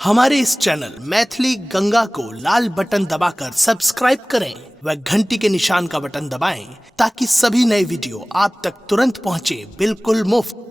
हमारे इस चैनल मैथिली गंगा को लाल बटन दबाकर सब्सक्राइब करें व घंटी के निशान का बटन दबाएं ताकि सभी नए वीडियो आप तक तुरंत पहुंचे बिल्कुल मुफ्त।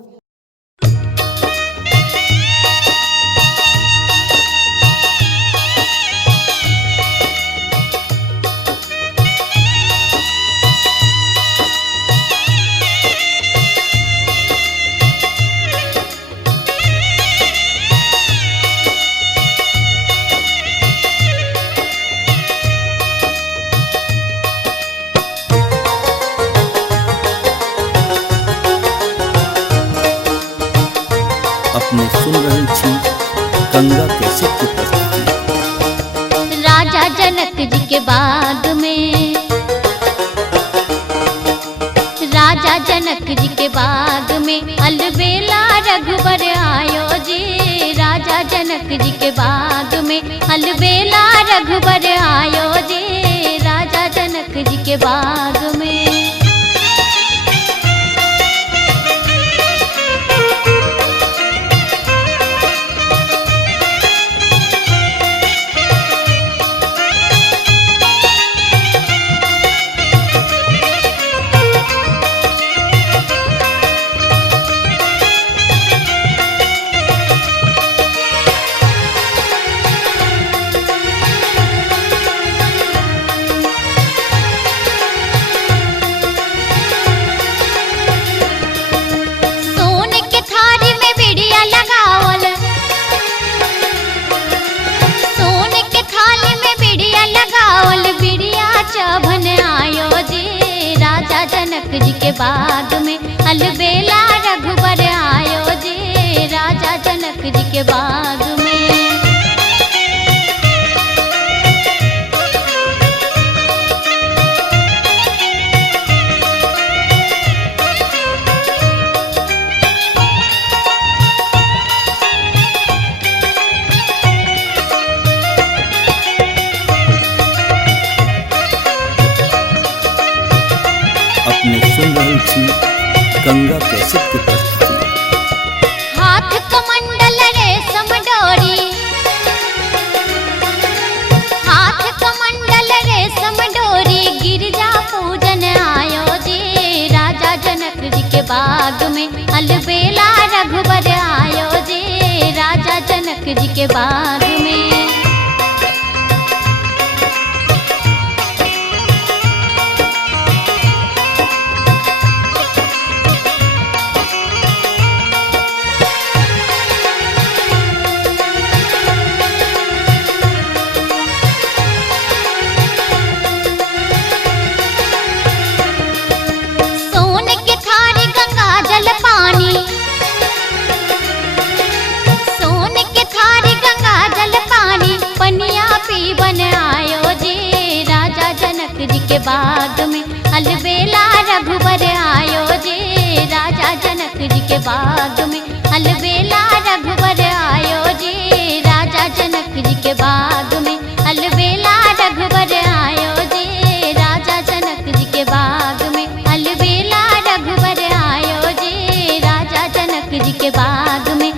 अपने सुन रही छी गंगा कैसे की प्रस्तुति। राजा जनक जी के बाग में, राजा जनक जी के बाग में अलबेला रघुबर आयो जी। राजा जनक जी के बाग में अलबेला रघुबर आयो जी। राजा जनक जी के बाग में चभन आयो जी। राजा जनक जी के बाग में अलबेला रघुबर आयो जी। राजा जनक जी के बाग में अपने सुन रही छी गंगा कैसे की प्रस्तुति। हाथ कमंडल रेशम डोरी, हाथ कमंडल रेशम डोरी गिरजा पूजन आयो जी। राजा जनक जी के बाग में अलबेला रघुबर आयो जी। राजा जनक जी के बाग में बन आयो जी। राजा जनक जी के बाग में अलबेला रघुबर आयो जी। राजा जनक जी के बाग में अलबेला रघुबर आयो जी। राजा जनक जी के बाग में अलबेला रघुबर आयो जी। राजा जनक जी के बाग में अलबेला रघुबर आयो जी। राजा जनक जी के बाग में